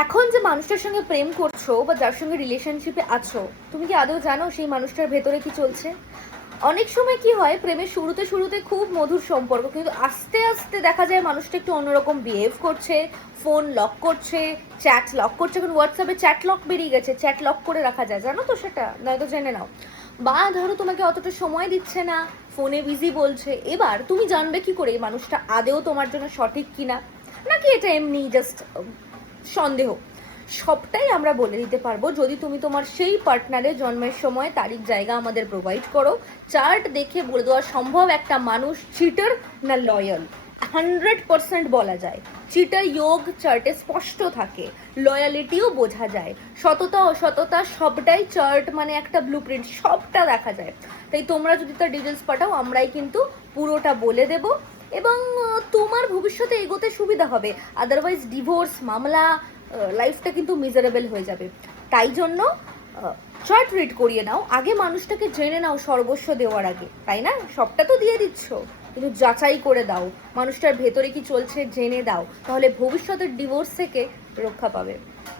এখন যে মানুষটার সঙ্গে প্রেম করছো বা যার সঙ্গে রিলেশনশিপে আছো, তুমি কি আদৌ জানো সেই মানুষটার ভেতরে কি চলছে? অনেক সময় কি হয়, প্রেমের শুরুতে শুরুতে খুব মধুর সম্পর্ক, কিন্তু আস্তে আস্তে দেখা যায় মানুষটা একটু অন্যরকম বিহেভ করছে, ফোন লক করছে, চ্যাট লক করছে। এখন হোয়াটসঅ্যাপে চ্যাট লক বেরিয়ে গেছে, চ্যাট লক করে রাখা যায়, জানো তো সেটা? নয়তো জেনে নাও। বা ধরো তোমাকে অতটা সময় দিচ্ছে না, ফোনে বিজি বলছে। এবার তুমি জানবে কি করে এই মানুষটা আদেও তোমার জন্য সঠিক কিনা, নাকি এটা এমনি জাস্ট সন্দেহ? সবটাই আমরা বলে দিতে পারবো যদি তুমি তোমার সেই পার্টনারের জন্মের সময় তারিখ জায়গা আমাদের প্রোভাইড করো। চার্ট দেখে বলে দেওয়া সম্ভব একটা মানুষ চিটার না লয়াল। 100% বলা যায়। চিটার যোগ চার্টে স্পষ্ট থাকে, লয়ালিটিও বোঝা যায়, সততা অসততা সবটাই চার্ট মানে একটা ব্লুপ্রিন্ট, সবটা দেখা যায়। তাই তোমরা যদি তার ডিটেলস পাঠাও, আমরাই কিন্তু পুরোটা বলে দেব। এবং তোমার ভবিষ্যতে এগোতে সুবিধা হবে। আদারওয়াইজ ডিভোর্স মামলা, লাইফটা কিন্তু মিজারেবল হয়ে যাবে। তাই জন্য চার্ট রিড করিয়ে নাও, আগে মানুষটাকে জেনে নাও সর্বস্ব দেওয়ার আগে, তাই না? সবটা তো দিয়ে দিচ্ছ, কিন্তু যাচাই করে দাও মানুষটার ভেতরে কি চলছে, জেনে দাও, তাহলে ভবিষ্যতের ডিভোর্স থেকে রক্ষা পাবে।